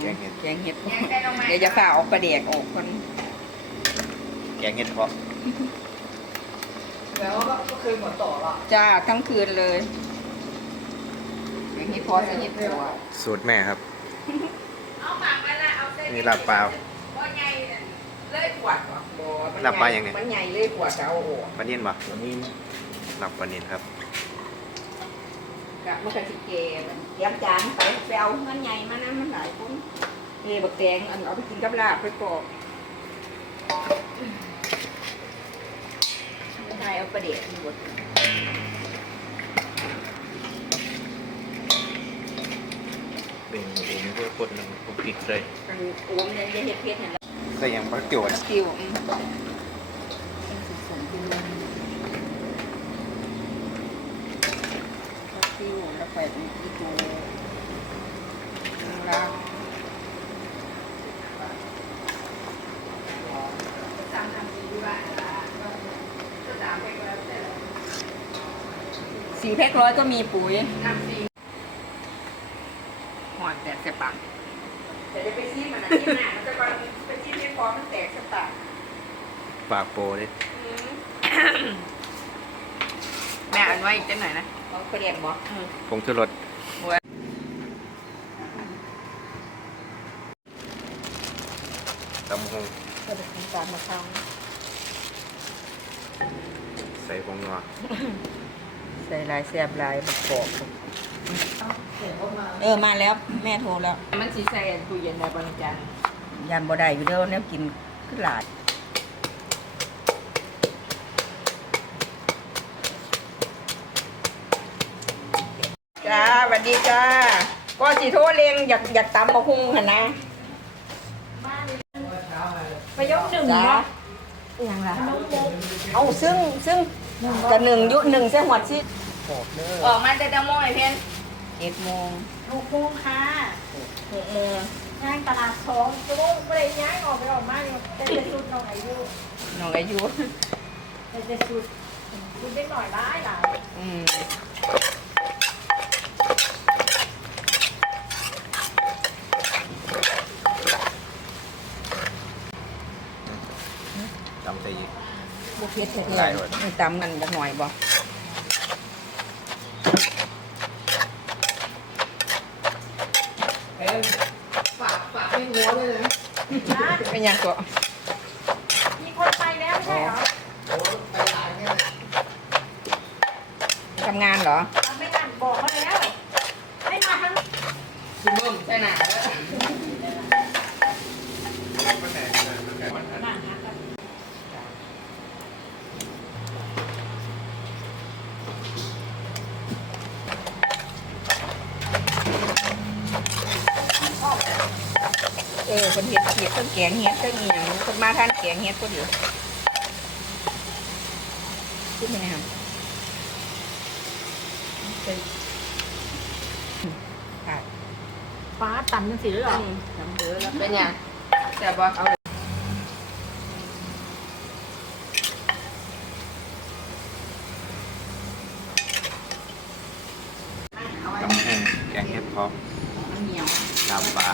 แกงเห็ด แกงเห็ด เดี๋ยวจะฝ่าออกประเดกออกคนแกงเห็ดเพาะแล้วก็เคยหมดต่อละจ้าทั้งคืนเลยแกงเห็ดพอใส่เห็ดหัวสูตรแม่ครับ เอาหมักมาละเอาเส้นนี่ลาบเปล่าบ่ใหญ่เลยปวดบ่บ่มันลาบปลาอย่างไงมันใหญ่เลยปวดเอาออกปลาเนียนปะหลับปลาเนียนครับ กะมันก็สิเกมันเตรียมจานไปไปเอาเงินใหญ่มานะมันหลายคนนี่บักแตงอันเอาไปกินกับลาบไปกรอกไม่ได้เอาประเดกหมดเป็นหมูเพื่อคนหนึ่งผมปิดเลยมันโอ้มเนี่ยจะเห็ดเพชรเห็นแล้วใส่หยังปลาเกี่ยวอะคิวอืมเป็นสุดสมบูรณ์คิว แล้วไปเป็นอีตูแล้วสี่แพ็คร้อยก็มีปุ๋ยน้ำซีหอนแตกสะปังแต่จะไปซีมันนะที่หน้ามันจะก่อนไปซีไม่พอมันแตกสะปังปากโปเลยแม่อันไว้อีกจังหน่อยนะเขาเปลี่ยนบ่ผงชูรส ตำหงก็จะกินตามมาข้าใส่ผงนัวใส่ลายแซบลายประกอบเออมาแล้วแม่โทรแล้ว มันสีใส่ตู้เย็นได้บริจาคยันบ่ได้อยู่เด้อเนี่ยกินขึ้นหลายจ้าสวัสดีจ้าก็สิโทรเรียงอยากอยากตำมะฮุงหั่นนะ ไปยกหนึ่งจ้าเนาะอย่างละเอาซึ่งซึ่งจะหนึ่งยุหนึ่งเส้นหัวชิดออกมาแต่จะโมงไอเพนเจ็ดโมงหกโมงค่ะหกโมงย่างตลาดสองจะโมงไปเลยย้ายออกไปออกมาเนี่ยเป็นจะสุดหน่อยอยู่น้องอายุเป็นจะสุดสุดได้หน่อยได้หลายอืม ตำใส่อีก บุกเพชรแท้ได้หมดๆไม่ตำกันจะหน่อยบ่ฝากฝากให้หัวเลยนะเป็นหยังก็มีคนไปแล้วไม่ใช่เหรอทำงานเหรอ ทำไม่ทันบอกเขาแล้ว ให้มาทั้งคุณมึงใช่หนาเอ อคนเห็ดเห็ดคนแกงเห็ดก็อีหยังคนมาทานแกงเห็ดก็เดี๋ยวพูดยังไงครับเป็นค่ะฟ้าต่ำจังสิหรือเปล่าน้ำเดือแล้วเป็นยังแต่บอเอาตำหงแกงเห็ดเพาะมันเหนียวลาบปลา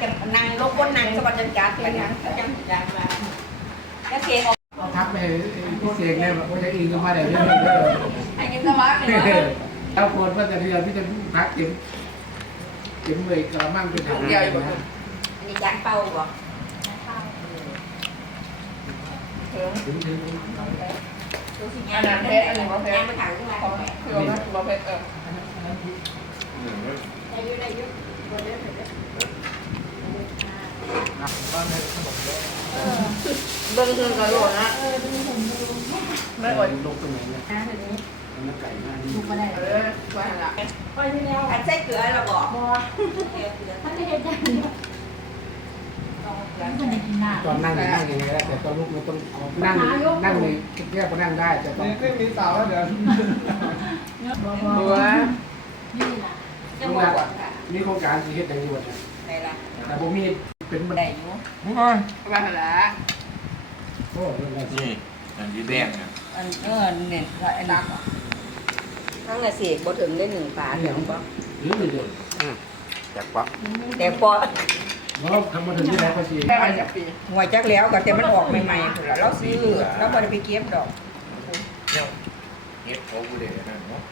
เหนียวคอนนั่งจะนั่งลบบนนั่งสบัดจันจัดไปนั่งจันจัดมาแล้วเสียงออกเอาทักไปพี่เสกเลยบอกว่าจะอิงก็มาได้เรื่อยๆเด้อให้กินสวัสดิ์เลยแล้วคนก็จะเรียนพี่จะพักเก็บเก็บเลยกระมังไปทำเดียวอยู่บ่อันนี้ยางเป่าบ่เถิงถึงถึงดูสิงานนั้นเพชรอันนี้บ่เพชรมาถามขึ้นมาของคือว่าบ่เพชรเออได้ยุ่ได้ยุ่ บนเรื่องเลยเบิ่งคืนก็โลนะไม่อดลงตรงไหนเนี่ยนะทีนี้มันไก่มากนี่ถูกมาได้เออว่าหันละไปที่แล้วใส่เกลือเราบอกบอท่านได้เห็นย่างนี้ท่านได้กินหน้าตอนนั่งนั่งยังไงได้แต่ตอนลุกไม่ต้องนั่งนั่งในแยกก็นั่งได้แต่ตอนไม่มีสาวแล้วเดี๋ยวบัวนี่ละจะบอกว่านี่โครงการที่เฮ็ดอย่างนี้วันนี้ไหนละแต่ผมมี เป็นบันไดได้อยู่ว่าหั่นละโอ้เรื่องอะไรนี่อันนี้แดงเนี่ยอันเออเนี่ยไอ้รักอะทั้งน่ะสิบ่ถึงได้หนึ่งปานเดี๋ยวบ่หรือไม่เดือดจากปะแต่พอเพราะทำมาถึงที่แล้วก็ชีแค่วันจะปีหวยจักแล้วก็แต่มันออกใหม่ๆพุ่นล่ะเราซื้อเราบ่ได้ไปเก็บดอกเนี่ยเฮ็ดเขาบูเดนั่นเนาะ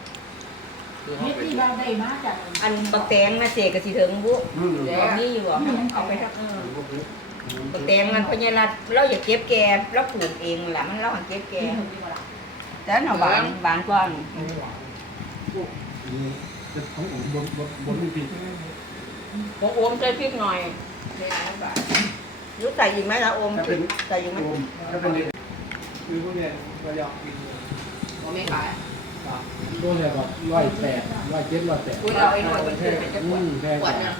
คือเขานี่เป็นที่เราได้มาจากอันบักแตงน่ะเสกก็สิถึงบุอืมบ่มีอยู่บ่เอาไปทักเออบักแตงมันพญารัตเราอยากเก็บแกเราปลูกเองล่ะมันเราหันเก็บแกที่ถึงดีกว่าแต่น่ะหวานหวานกว่าจะของผมบนบนบนวิธีโอโอมใส่พริกหน่อยรู้ใส่อีกไหมล่ะโอมถ้าเป็นใส่อีกไหมโอมถ้าเป็นเด็กคือพวกเนี่ยเราอยากกินผมไม่ขาย โดนอะไรก็ร้อยแปดร้อยเจ็ดร้อยแปดคุยเราไอ้หน่อยมันคือมันจะปวดแพงขวดเนี่ย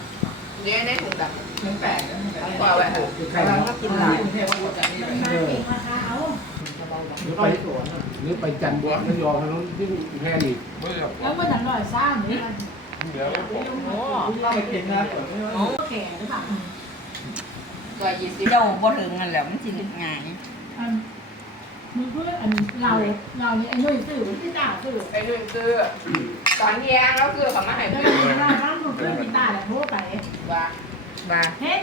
เดี๋ยวในถุงดำมันแปลกนะเอาขวดไว้ใครเราก็กินหลายกรุงเทพว่าจากนี้ไปเออหรือไปสวนหรือไปจันทร์บวชระยองทางนู้นยิ่งแพงอีกเมื่อแล้วมันหนังหน่อยซ่าเหมือนกันเดี๋ยวโอ้ต้องไปกินนะโอ้แก่หรือเปล่าตัวยี่สิบเจ้าบ่ถึงนั่นแหละมันสิง่าย มึงเพื่ออันเราเราเนี่ยไอ้นุ่ยซื้อที่ตาซื้อไอ้นุ่นคือตอนเที่ยงแล้วคือเขามาให้แล้วเพื่ก็อนร้านร้านมึงเพื่อที่ตาแล้วโทรไปว่าว่าเห็น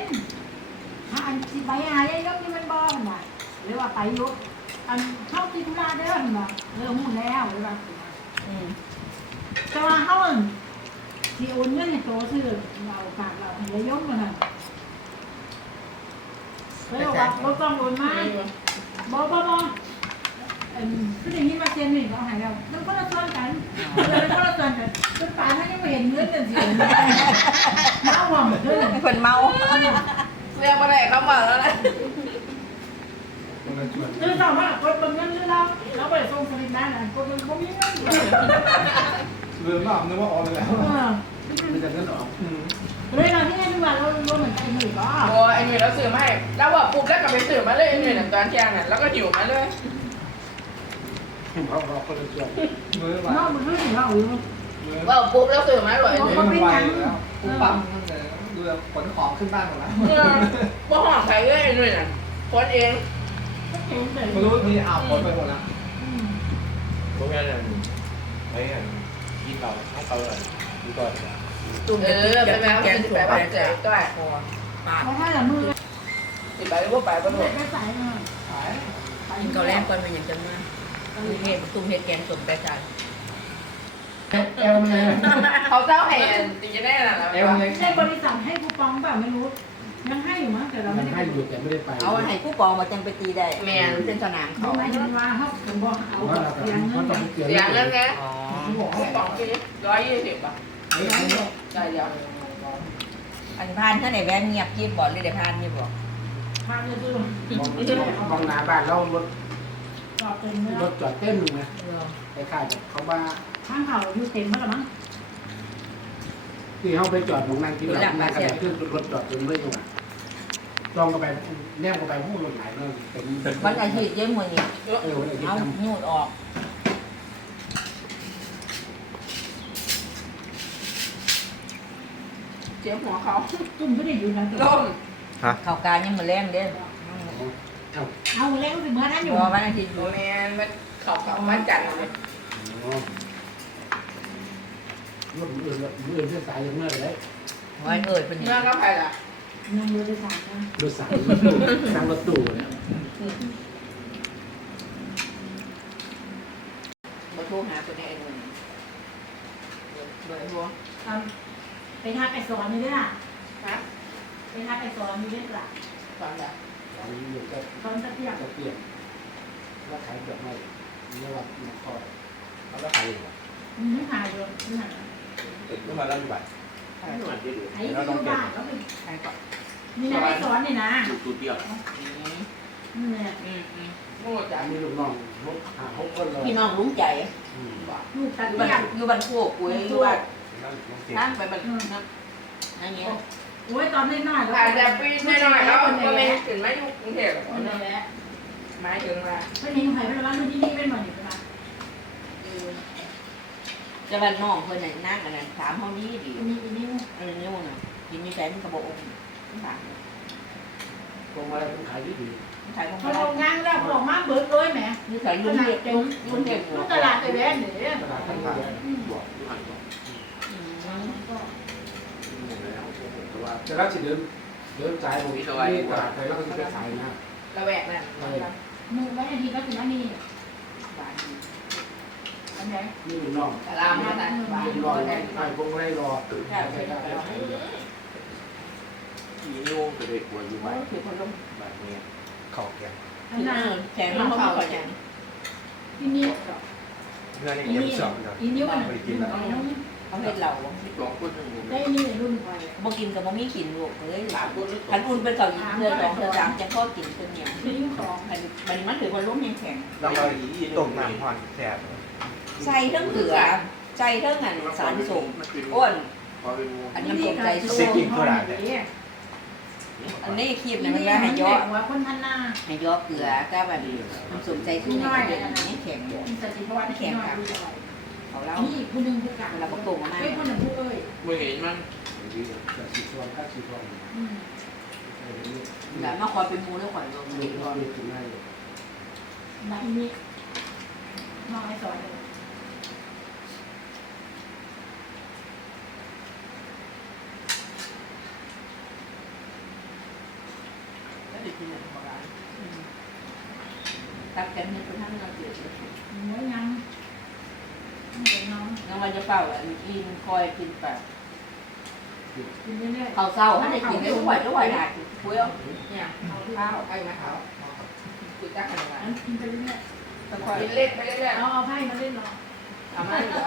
ถ้าอันสิไปหาไอ้ยกนี่มันบ้องน่ะหรือว่าไปยุอันเข้าที่ธุระเด้อน่ะเริ่มหุ่นแล้วหรือว่าอืมแต่ว่าเขาอั่นที่โอนเงินให้โตซื้อเราฝากเราให้ยกมาน่ะเลยบอกว่าบ่ต้องโอนมาบ่บ่บ่เอิ่มคืออย่างนี้มาเซ็นหนึ่งเราหายแล้วมันคนละส่วนกันมันคนละส่วนกันจนป่านนั้นยังไม่เห็นเงินเลยสิน้าหวังเด้อเป็นคนเมาเรียกมาได้เขาบอกแล้วนะคนละส่วนคือสามารถกดเบิ่งเงินหรือเราเราไปส่งสลิปได้นะกดเบิ่งบ่มีเงินเริ่มรอบนึกว่าออนไปแล้วเออมันจะเงินออกเลยเราที่ให้ดูว่าเรารวมเหมือนกันหรือเปล่าโอ้ไอ้นุ่นเราซื้อมาให้แล้วว่าปุ๊บแล้วก็ไปซื้อมาเลยไอ้นุ่นตอนเที่ยงน่ะแล้วก็หิวมาเลย เขาเราคนละส่วนมือไหวเนาะมันรู้สึกว่าอือมือว่าปุ๊บแล้วซื้อมาเลยมือมันไวแล้วปุ๊บปั๊มตั้งแต่ดูขนของขึ้นบ้านหมดแล้วบ่ห้องใครเลยไอ้นุ่นน่ะคนเองเห็นเลยไม่รู้ทีอาบขนไปหมดแล้วพวกนั้นไอ้อันกินเราให้เขาเลยดูก่อนตุ่มเออไปแล้วแกงถั่วไปเจอตัวพอปากเพราะถ้าละมือสิไปหรือบ่ไปบ่รู้ไปใส่มาขายกินข้าวแรกก่อนมันยังจะมา ตุ่มเฮ็ดตุ่มเฮ็ดแกงส้มไปใส่เอลมันเลยเขาเจ้าแห่ตีจะได้น่ะเอวยังในบริษัทให้คูปองแบบไม่รู้ ยังให้อยู่มั้งแต่เรามัไม่นได้ให้อยู่แต่ไม่ได้ไปเอาให้ผู้ปองมาจังไปตีได้แม่นเป็นสนามเขาเขาหมายถึงว่าเขาถึงบอกเอาว่าเราเสียงเงิมันนต้องเสียเสียงเงินไงอ๋อผู้ปองพี่ร้อยยี่สิบอะได้เดียวอันพานท่านไหนแว่นเงียบกิ๊บบ่หรือได้พานนี่บ่ทางเลยคือมองหน้าบ้านเรารถ จอดเต็มเลยรถจอดเต้นอยู่นะคล้ายๆเขาว่าข้างเขาอยู่เต็มแล้วมั้งที่เขาไปจอดของนางกินแบบนางกระแดขึ้นรถจอดจนเลยอยู่อะจองก็ไปแนมก็ไปพูดรถไหนเนาะเป็นวันอาทิตย์เยอะมื้อนี้เออวันอาทิตเอาย์ทำหนูดออกเจ็บหัวเขาจุ่มก็ได้อยู่นะล่มเข้าการยังมื้อแรงเด้อ เอ้าเอาแล้วก็สิเมื่อนั้นอยู่บ่วันอาทิตย์อยู่แม่นมันเข้าเข้าวันจันทร์เลยอ๋อรถอื่นรถอื่นเส้นสายยังเมื่อไรวันเอ้ยเพิ่นเมื่อก็ไปละยังบริษัทนะรถสายรถตู้ทางรถตู้เนี่ยบ่โทรหาเพิ่นได้ไอ้นุ่นเบอร์โทรไปทักไปสอนนี่ด้วยล่ะฮะไปทักไปสอนนี่ด้วยล่ะตอนแบบ อันนี้ก็สอนตะเกียบจะเปลี่ยนแล้วขายแบบไม่เรียกว่านักคอร์เขาก็ขายอยู่ไม่หายเลยไม่หายก็มาแล้วอยู่บ่ายไอ้ที่อยู่บ้านก็เป็นใครก็นี่นะไปสอนนี่นะตูเดียวนี่แหละอืมอืมโง่จัอังนนี้ลูกน้องลูกหาหกคนเลยพี่น้องลุงใจอืมลูกตะอยู่เกีบ้ายบนอยู่บ้านโคกกุ้ยอยู่บ้านทางไปบ้านนั่นนั่นเงี้ย โอ้ยตอนน้อยๆอาจจะปีน้อยๆแล้วก็ไม่ถึงไม่อยู่กรุงเทพหรอกคนนี้แหละหมายถึงว่าเพื่อนเองใครเป็นบ้านที่นี่เป็นหมดอยู่ปะจะบ้านน้องเพิ่นน่ะนั่งกันนั่นถามเฮานี้ดีอันนี้อันนี้เออนิ้วน่ะกินนี่แสนกระบอกองค์ถามตรงอะไรผมขายดีดีอขายของเขาอะไรลงงานแล้วบอกมาเบิดเลยแหมนี่ขายรุ่นเด็กรุ่นรุ่นเด็กทุกตลาดไปแว่นเด้อตลาดทั้งหลายบอก แต่เราจะเดินเดินสายตรงนี้ตลาดไทยเราก็จะไปขายนะระแวกนั่นมือไว้อันนี้ก็ถึงอันนี้อันไหนนี่น้องตลาดนั่นน่ะบ้านเป็นรอไอ้พวกไรรอใช่ใช่ใช่อีนิ้วไปเด็กกว่าอยู่ไหมถือคนลงแบบนี้เขาแก่อันนั้นแข็งมันเข้าอย่างที่นี่เพื่อนอียังนี่สอบกันอีนิ้วมันอีนิ้ว เขาเฮ็ดเราลองพูดหนึ่งได้นี่รุ่นไปบ่กินกับบ่มีกินลูกเอ้ยคันอุ่นเป็นเก่าอีกเดือนสองเดือนสามจะพอกินเป็นเหนียวนิ้วสองมันมันมันถือว่าล้มแข็ง เราเอาต้มน้ำห่อนแสบใส่ทั้งเกลือใส่ทั้งอันสารส้มอ้วนพอเป็นอันนี้ผมใจสู้อันนี้คลิปเนี่ยมันว่าให้ย่อว่าคนพันนาให้ย่อเกลือก็แบบมันสมใจสู้ให้เด็กนี่แข็ง สติภาวะแข็งค่ะ เขาเล่านี่ผู้หนึ่งผู้กลางเราประกงมาเป็นคนหนึ่งผู้เอ้ยเมื่อเห็นมันแต่สีทองค่าสีทองอืมแล้วมาคอยเป็นมูแล้วคอยลงมีทองมีถึงได้แบบนี้น้องไอ้สอนเลยตักกันนี่คือทั้งเราเดือดเนื้อยัง เป็นน้องน้องวันจะเฝ้าอะกินคอยกินแบบกินเรื่อยข้าวเศร้าให้ได้กินได้ทุกวันทุกวันได้คุยเอาเนี่ยข้าวไอ้มาข้าวคุยจักกันว่าๆกินไปเรื่อยค่อยเล็กไปเรื่อยๆเอาเอาไพ่มาเล่นรอๆทำให้เหลือ